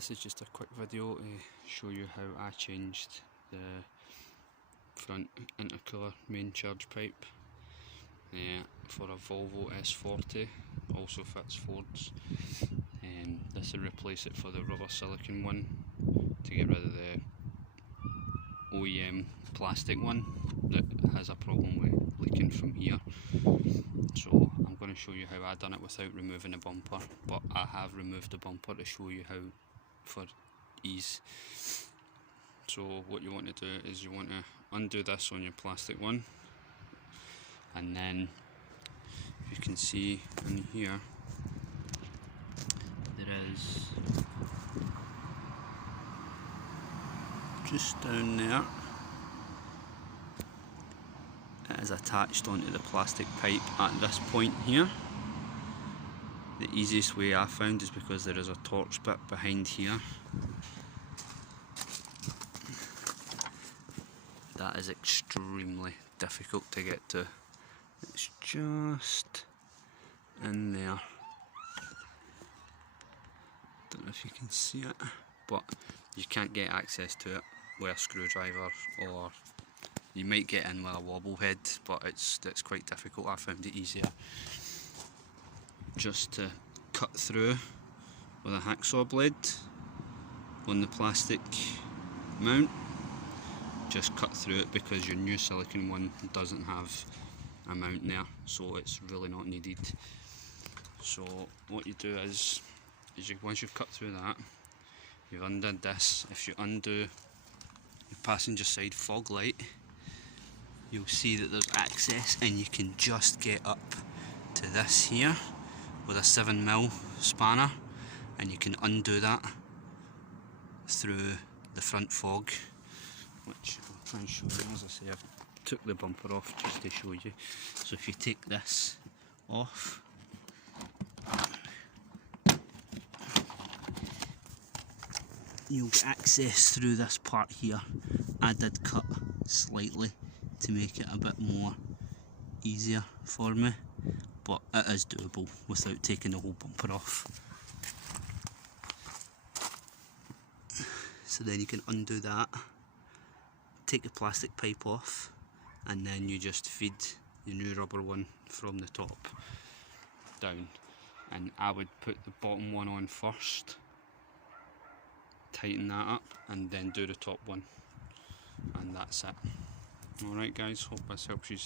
This is just a quick video to show you how I changed the front intercooler main charge pipe for a Volvo S40, also fits Fords. This will replace it for the rubber silicone one to get rid of the OEM plastic one that has a problem with leaking from here. So I'm going to show you how I done it without removing the bumper, but I have removed the bumper to show you how for ease. So what you want to do is you want to undo this on your plastic one, and then you can see in here there is just down there, it is attached onto the plastic pipe at this point here. The easiest way I found is because there is a torch bit behind here. That is extremely difficult to get to. It's just in there. Don't know if you can see it, but you can't get access to it with a screwdriver, or you might get in with a wobble head, but it's quite difficult. I found it easier just to cut through with a hacksaw blade on the plastic mount. Just cut through it, because your new silicone one doesn't have a mount there, so it's really not needed. So what you do is once you've cut through that, you've undid this. If you undo the passenger side fog light, you'll see that there's access, and you can just get up to this here with a 7mm spanner, and you can undo that through the front fog, which I'll try and show you. As I say, I've took the bumper off just to show you. So if you take this off, you'll get access through this part here. I did cut slightly to make it a bit more easier for me, but it is doable without taking the whole bumper off. So then you can undo that, take the plastic pipe off, and then you just feed the new rubber one from the top down. And I would put the bottom one on first, tighten that up, and then do the top one, and that's it. Alright guys, hope this helps you